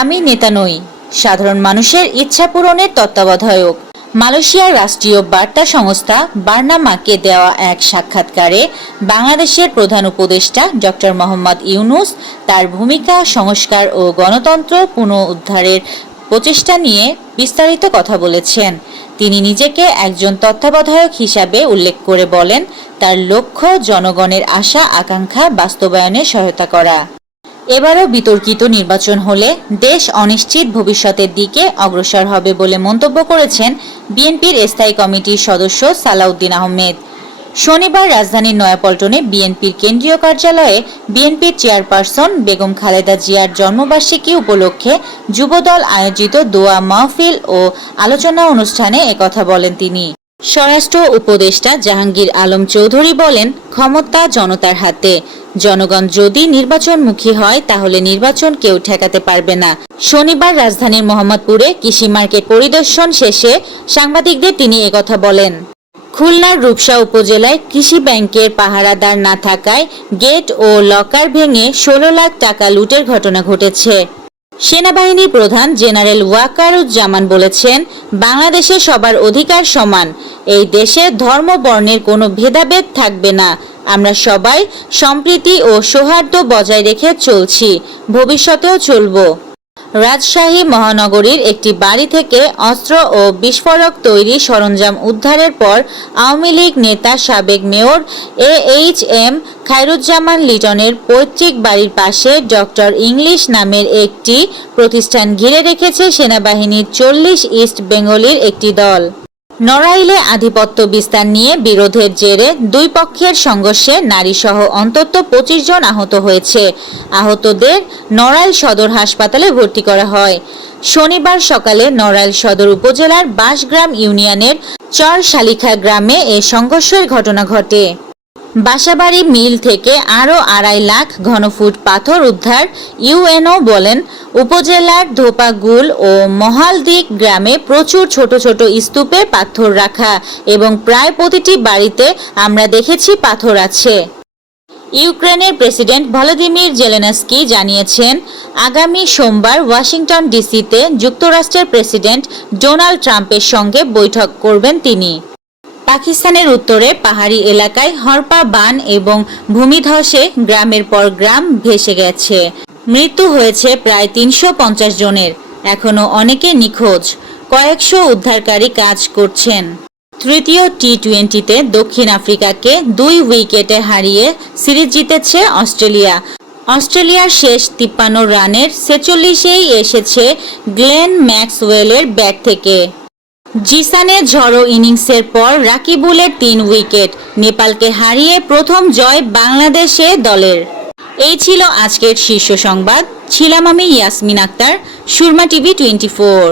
আমি নেতা নই, সাধারণ মানুষের ইচ্ছা পূরণের তত্ত্বাবধায়ক। মালয়েশিয়ার রাষ্ট্রীয় বার্তা সংস্থা বার্নামাকে দেওয়া এক সাক্ষাৎকারে বাংলাদেশের প্রধান উপদেষ্টা ডক্টর মোহাম্মদ ইউনূস তার ভূমিকা, সংস্কার ও গণতন্ত্র পুনরুদ্ধারের প্রচেষ্টা নিয়ে বিস্তারিত কথা বলেছেন। তিনি নিজেকে একজন তত্ত্বাবধায়ক হিসাবে উল্লেখ করে বলেন, তার লক্ষ্য জনগণের আশা আকাঙ্ক্ষা বাস্তবায়নে সহায়তা করা। এবারও বিতর্কিত নির্বাচন হলে দেশ অনিশ্চিত ভবিষ্যতের দিকে অগ্রসর হবে বলে মন্তব্য করেছেন বিএনপির স্থায়ী কমিটির সদস্য সালাউদ্দিন আহমেদ। শনিবার রাজধানীর নয়াপল্টনে বিএনপির কেন্দ্রীয় কার্যালয়ে বিএনপির চেয়ারপারসন বেগম খালেদা জিয়ার জন্মবার্ষিকী উপলক্ষে যুবদল আয়োজিত দোয়া মাহফিল ও আলোচনা অনুষ্ঠানে একথা বলেন তিনি। স্বরাষ্ট্র উপদেষ্টা জাহাঙ্গীর আলম চৌধুরী বলেন, ক্ষমতা জনতার হাতে। জনগণ যদি নির্বাচনমুখী হয় তাহলে নির্বাচন কেউ ঠেকাতে পারবে না। শনিবার রাজধানীর মোহাম্মদপুরে কৃষি মার্কেট পরিদর্শন শেষে সাংবাদিকদের তিনি একথা বলেন। খুলনার রূপসা উপজেলায় কৃষি ব্যাংকের পাহারাদার না থাকায় গেট ও লকার ভেঙে 16 লাখ টাকা লুটের ঘটনা ঘটেছে। সেনাবাহিনী প্রধান জেনারেল ওয়াকারুজ্জামান বলেছেন, বাংলাদেশে সবার অধিকার সমান। এই দেশে ধর্ম বর্ণের কোনো ভেদাভেদ থাকবে না। আমরা সবাই সম্প্রীতি ও সৌহার্দ্য বজায় রেখে চলছি, ভবিষ্যতেও চলব। রাজশাহী মহানগরীর একটি বাড়ি থেকে অস্ত্র ও বিস্ফোরক তৈরি সরঞ্জাম উদ্ধারের পর আওয়ামী লীগ নেতা সাবেক মেয়র AHM খায়রুজ্জামান লিটনের পৈতৃক বাড়ির পাশে ডক্টর ইংলিশ নামের একটি প্রতিষ্ঠান ঘিরে রেখেছে সেনাবাহিনীর 40 ইস্ট বেঙ্গলির একটি দল। নড়াইলে আধিপত্য বিস্তার নিয়ে বিরোধের জেরে দুই পক্ষের সংঘর্ষে নারীসহ অন্তত 25 জন আহত হয়েছে। আহতদের নড়াইল সদর হাসপাতালে ভর্তি করা হয়। শনিবার সকালে নড়াইল সদর উপজেলার বাঁশগ্রাম ইউনিয়নের চর শালিখা গ্রামে এ সংঘর্ষের ঘটনা ঘটে। বাসাবাড়ি মিল থেকে আরও 2.5 লাখ ঘনফুট পাথর উদ্ধার। ইউএনও বলেন, উপজেলার ধোপাগুল ও মহালদিক গ্রামে প্রচুর ছোট ছোট স্তূপে পাথর রাখা এবং প্রায় প্রতিটি বাড়িতে আমরা দেখেছি পাথর আছে। ইউক্রেনের প্রেসিডেন্ট ভলোদিমির জেলেনস্কি জানিয়েছেন, আগামী সোমবার ওয়াশিংটন ডিসিতে যুক্তরাষ্ট্রের প্রেসিডেন্ট ডোনাল্ড ট্রাম্পের সঙ্গে বৈঠক করবেন তিনি। পাকিস্তানের উত্তরে পাহাড়ি এলাকায় হরপা বান এবং ভূমিধসে গ্রামের পর গ্রাম ভেসে গেছে। মৃত্যু হয়েছে প্রায় 350 জনের। এখনও অনেকে নিখোঁজ। কয়েকশো উদ্ধারকারী কাজ করছেন। তৃতীয় টি-20তে দক্ষিণ আফ্রিকাকে 2 উইকেটে হারিয়ে সিরিজ জিতেছে অস্ট্রেলিয়া। অস্ট্রেলিয়ার শেষ 53 রানের 46এই এসেছে গ্লেন ম্যাক্সওয়েলের ব্যাট থেকে। জিসানে ঝড়ো ইনিংসের পর রাকিবুলের 3 উইকেট। নেপালকে হারিয়ে প্রথম জয় বাংলাদেশে দলের। এই ছিল আজকের শীর্ষ সংবাদ। ছিলাম আমি ইয়াসমিন আক্তার, সুরমা টিভি 24।